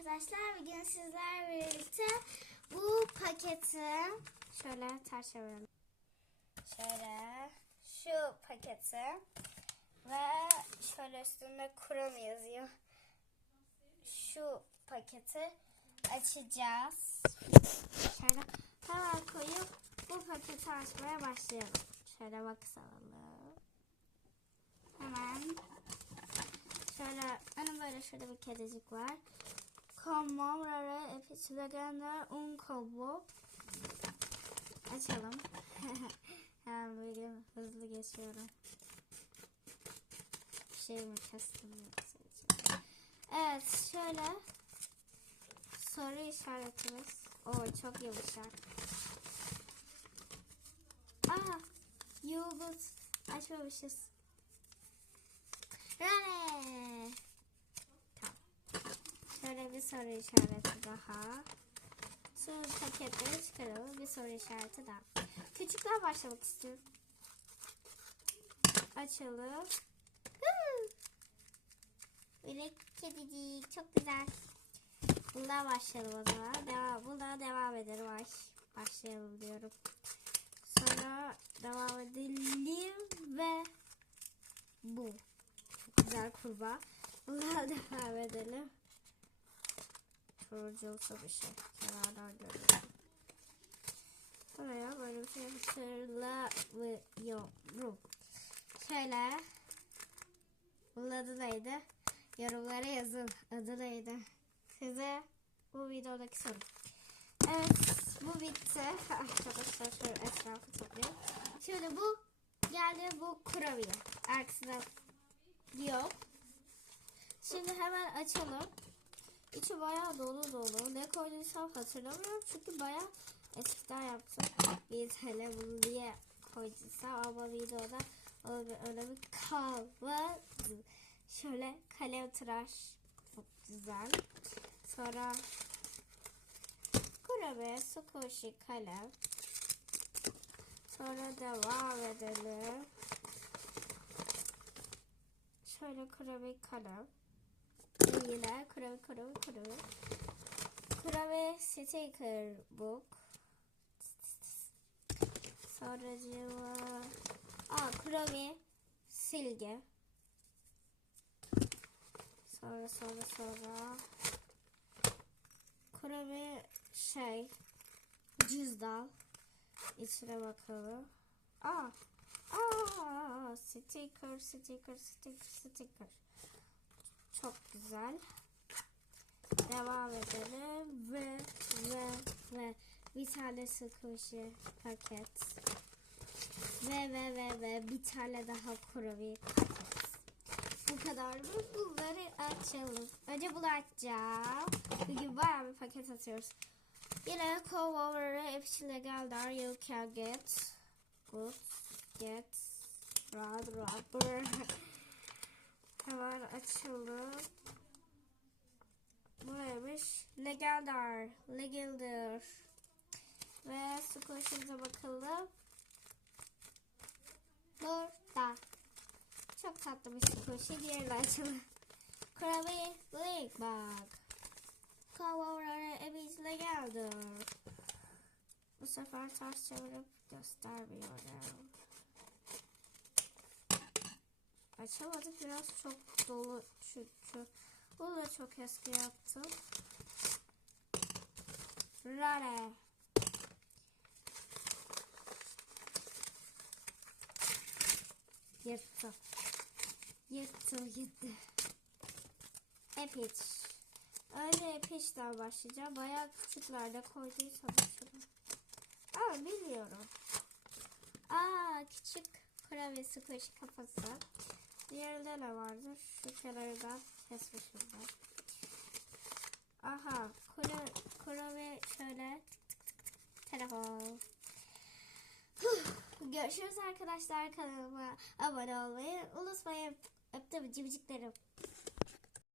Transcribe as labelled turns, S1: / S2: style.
S1: arkadaşlar. Bugün sizlerle birlikte bu paketi şöyle ters çevirelim. Şöyle şu paketi ve şöyle üstünde kurum yazıyor. Şu paketi açacağız. Şöyle hemen koyup bu paketi açmaya başlayalım. Şöyle bakalım. Hemen Şöyle önüm böyle şöyle bir kedicik var. Commemorare Epic Legender un Kobo. Açalım. Hemen böyle hızlı geçiyorum. Bir şey mi içinde? Evet şöyle soru işaretimiz. O çok yumuşak. Aa, yıldız açmamışız. Rane. Şöyle bir soru işareti daha. Şu paketleri çıkaralım. Bir soru işareti daha. Küçükten başlamak istiyorum. Açalım. Böyle kedicik. Çok güzel. Bundan başlayalım o zaman. Devam, bundan devam edelim. Ay, başlayalım diyorum. Sonra devam edelim ve bu güzel kurbağa. Bunlara devam edelim. Turunculsa bir şey. Kenardan görüyorum. Buraya böyle bir şey hatırlamıyorum. Şöyle. Bunun adı neydi? Yorumlara yazın. Adı neydi? Size bu videodaki sorum. Evet bu bitti. Arkadaşlar şöyle etrafı toplayalım. Şimdi bu geldi bu kurabiye. Arkasında Yok. Şimdi hemen açalım. İçi bayağı dolu dolu. Ne koyduysam hatırlamıyorum. Çünkü bayağı eskiden yaptım. Bir TL bunu diye koyduysam ama videoda öyle bir önemi kalmadı. Şöyle kalem tıraş. Çok güzel. Sonra kurabiye, sukoşi kalem. Sonra devam edelim. Şöyle kurabiye kalem. Yine kurabiye kurabiye kurabiye. Kurabiye sticker book. Sonra cıva. Aa kurabiye silgi. Sonra sonra sonra. Kurabiye şey cüzdan. İçine bakalım. Aa Aa, sticker, sticker, sticker, sticker. Çok güzel. Devam edelim ve ve ve bir tane sıkışı paket. Ve ve ve ve bir tane daha kuru bir paket. Bu kadar mı? Bunları açalım. Önce bunu açacağım. Bugün bayağı bir paket atıyoruz. Yine Cove Over'ı hepsine geldi. You can get good get rad rubber hemen açalım. Buraymış Legeldar Legelder ve squash'ımıza bakalım. Burada. Çok tatlı bir squash'ı diğerini açalım. Krabby Blake bak Kavrara Ebiz Legelder bu sefer ters çevirip göstermiyorum. Açamadık biraz çok dolu çünkü. Bunu da çok eski yaptım. Rare. Yırttı. Yırttı gitti. Epic. Önce Epic'den başlayacağım. Bayağı küçüklerde koyduysam şunu. Ama bilmiyorum. Aa küçük kurabiye koş kafası. Ne vardır? Şu kesmişim ben. Aha kura, kurabiye şöyle tık tık tık tık telefon. Görüşürüz arkadaşlar kanalıma abone olmayı unutmayın. Öptüm cimciklerim.